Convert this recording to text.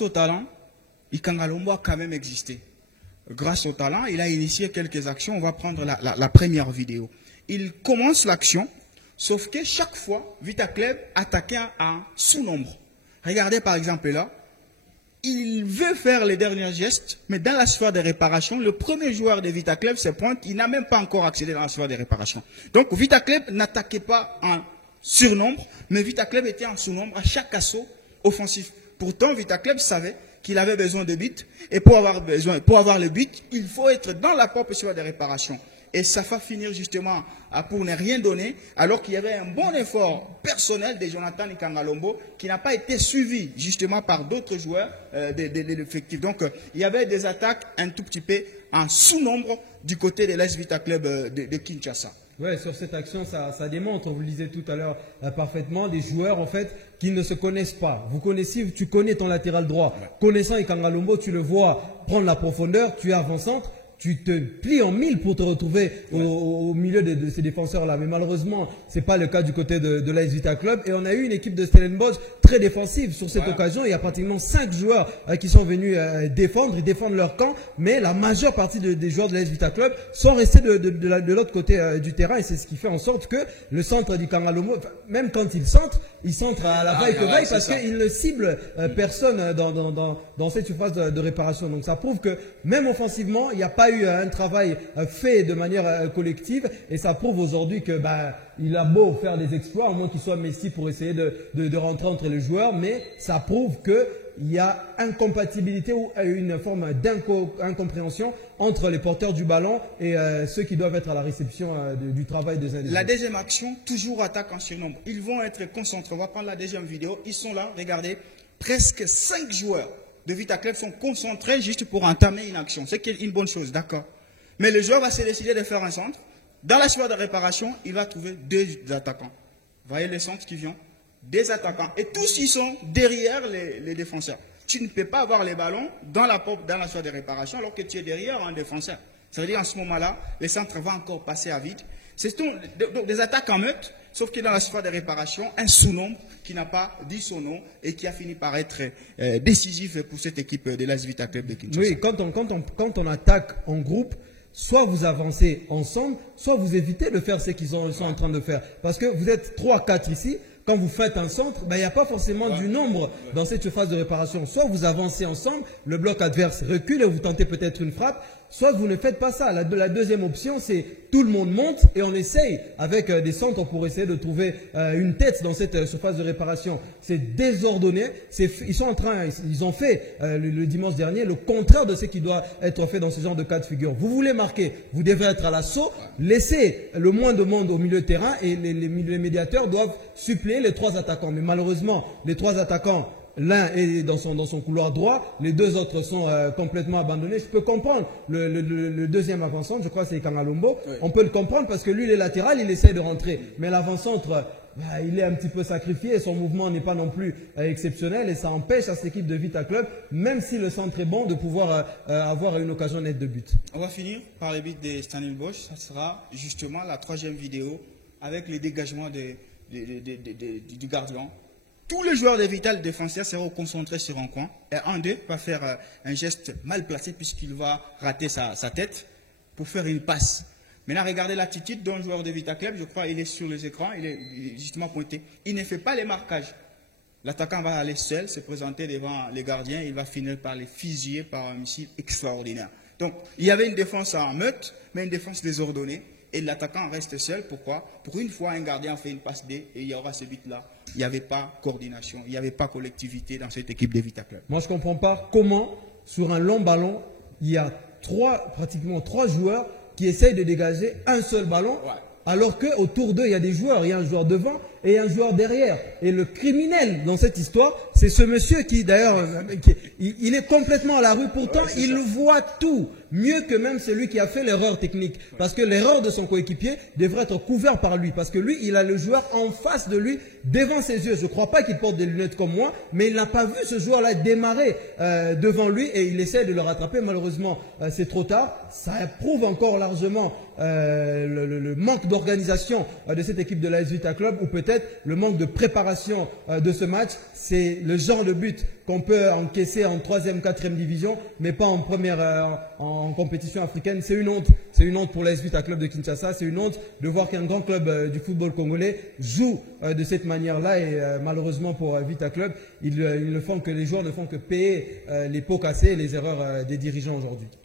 Au talent, Ikanga Lombo a quand même existé. Grâce au talent, il a initié quelques actions. On va prendre la première vidéo. Il commence l'action, sauf que chaque fois, Vita Club attaquait un sous-nombre. Regardez par exemple là. Il veut faire les derniers gestes, mais dans la sphère de réparation, le premier joueur de Vita Club se pointe, il n'a même pas encore accédé dans la sphère de réparation. Donc Vita Club n'attaquait pas un surnombre, mais Vita Club était en sous-nombre à chaque assaut offensif. Pourtant, Vita Club savait qu'il avait besoin de buts, et pour avoir le but, il faut être dans la propre sphère de réparation. Et ça va finir justement pour ne rien donner, alors qu'il y avait un bon effort personnel de Jonathan Ikanga Lombo qui n'a pas été suivi justement par d'autres joueurs de l'effectif. Donc il y avait des attaques un tout petit peu en sous-nombre du côté de l'AS Vita Club de Kinshasa. Ouais, sur cette action, ça démontre, vous le disiez tout à l'heure parfaitement, des joueurs en fait qui ne se connaissent pas. Tu connais ton latéral droit. Ouais. Connaissant Ikanga Lombo, tu le vois prendre la profondeur, tu es avant-centre. Tu te plies en mille pour te retrouver au milieu de ces défenseurs-là. Mais malheureusement, ce n'est pas le cas du côté de l'AS Vita Club. Et on a eu une équipe de Stellenbosch très défensive sur cette occasion. Il y a pratiquement 5 joueurs qui sont venus défendre leur camp. Mais la majeure partie des joueurs de l'AS Vita Club sont restés de l'autre côté du terrain. Et c'est ce qui fait en sorte que le centre du Ikanga Lombo, même quand il centre à la vaille que vaille parce qu'il ne cible personne dans cette surface de réparation. Donc ça prouve que même offensivement, il n'y a pas eu un travail fait de manière collective et ça prouve aujourd'hui que il a beau faire des exploits, au moins qu'il soit Messi pour essayer de rentrer entre les joueurs, mais ça prouve qu'il y a incompatibilité ou une forme d'incompréhension entre les porteurs du ballon et ceux qui doivent être à la réception du travail des uns des autres. La deuxième action, toujours attaque en surnombre. Ils vont être concentrés. On va prendre la deuxième vidéo. Ils sont là, regardez, presque 5 joueurs de Vita Club sont concentrés juste pour entamer une action. C'est une bonne chose, d'accord. Mais le joueur va se décider de faire un centre. Dans la sphère de réparation, il va trouver 2 attaquants. Vous voyez les centres qui viennent? Des attaquants. Et tous, ils sont derrière les défenseurs. Tu ne peux pas avoir les ballons dans la sphère de réparation alors que tu es derrière un défenseur. Ça veut dire en ce moment-là, les centres vont encore passer à vide. C'est donc des attaques en meute, sauf que dans la sphère de réparation, un sous-nombre qui n'a pas dit son nom et qui a fini par être décisif pour cette équipe de l'AS Vita Club de Kinshasa. Oui, quand on attaque en groupe, soit vous avancez ensemble, soit vous évitez de faire ce qu'ils sont en train de faire. Parce que vous êtes 3-4 ici. Quand vous faites un centre, il n'y a pas forcément du nombre dans cette phase de réparation. Soit vous avancez ensemble, le bloc adverse recule et vous tentez peut-être une frappe, soit vous ne faites pas ça. La deuxième option, c'est tout le monde monte et on essaye avec des centres pour essayer de trouver une tête dans cette surface de réparation. C'est désordonné. Ils ont fait le dimanche dernier le contraire de ce qui doit être fait dans ce genre de cas de figure. Vous voulez marquer, vous devez être à l'assaut, laissez le moins de monde au milieu de terrain et les médiateurs doivent suppléer les 3 attaquants. Mais malheureusement, les 3 attaquants, l'un est dans son couloir droit, les 2 autres sont complètement abandonnés. Je peux comprendre le deuxième avant-centre, je crois que c'est Ikanga Lombo. Oui. On peut le comprendre parce que lui, il est latéral, il essaie de rentrer. Mais l'avant-centre, il est un petit peu sacrifié, son mouvement n'est pas non plus exceptionnel et ça empêche à cette équipe de Vita Club, même si le centre est bon, de pouvoir avoir une occasion nette de but. On va finir par les buts de Stellenbosch. Ça sera justement la 3e vidéo avec les dégagements du gardien. Tous les joueurs de Vital défenseurs seront concentrés sur un coin. Et un d'eux va faire un geste mal placé puisqu'il va rater sa tête pour faire une passe. Maintenant, regardez l'attitude d'un joueur de Vita Club. Je crois qu'il est sur les écrans. Il est justement pointé. Il ne fait pas les marquages. L'attaquant va aller seul, se présenter devant les gardiens. Il va finir par les fusiller par un missile extraordinaire. Donc, il y avait une défense en meute, mais une défense désordonnée. Et l'attaquant reste seul. Pourquoi? Pour une fois, un gardien fait une passe D et il y aura ce but-là. Il n'y avait pas coordination, il n'y avait pas collectivité dans cette équipe de Vita Club. Moi, je ne comprends pas comment, sur un long ballon, il y a pratiquement 3 joueurs qui essayent de dégager un seul ballon, alors qu'autour d'eux, il y a des joueurs. Il y a un joueur devant et un joueur derrière. Et le criminel dans cette histoire, c'est ce monsieur qui, d'ailleurs, il est complètement à la rue. Pourtant, il voit tout. Mieux que même celui qui a fait l'erreur technique. Parce que l'erreur de son coéquipier devrait être couverte par lui. Parce que lui, il a le joueur en face de lui, devant ses yeux. Je ne crois pas qu'il porte des lunettes comme moi, mais il n'a pas vu ce joueur-là démarrer devant lui et il essaie de le rattraper. Malheureusement, c'est trop tard. Ça prouve encore largement le manque d'organisation de cette équipe de l'AS Vita Club, ou peut-être peut-être le manque de préparation de ce match. C'est le genre de but qu'on peut encaisser en 3e, 4e division, mais pas en première en compétition africaine. C'est une honte. C'est une honte pour l'AS Vita Club de Kinshasa. C'est une honte de voir qu'un grand club du football congolais joue de cette manière-là. Et malheureusement pour Vita Club, les joueurs ne font que payer les pots cassés et les erreurs des dirigeants aujourd'hui.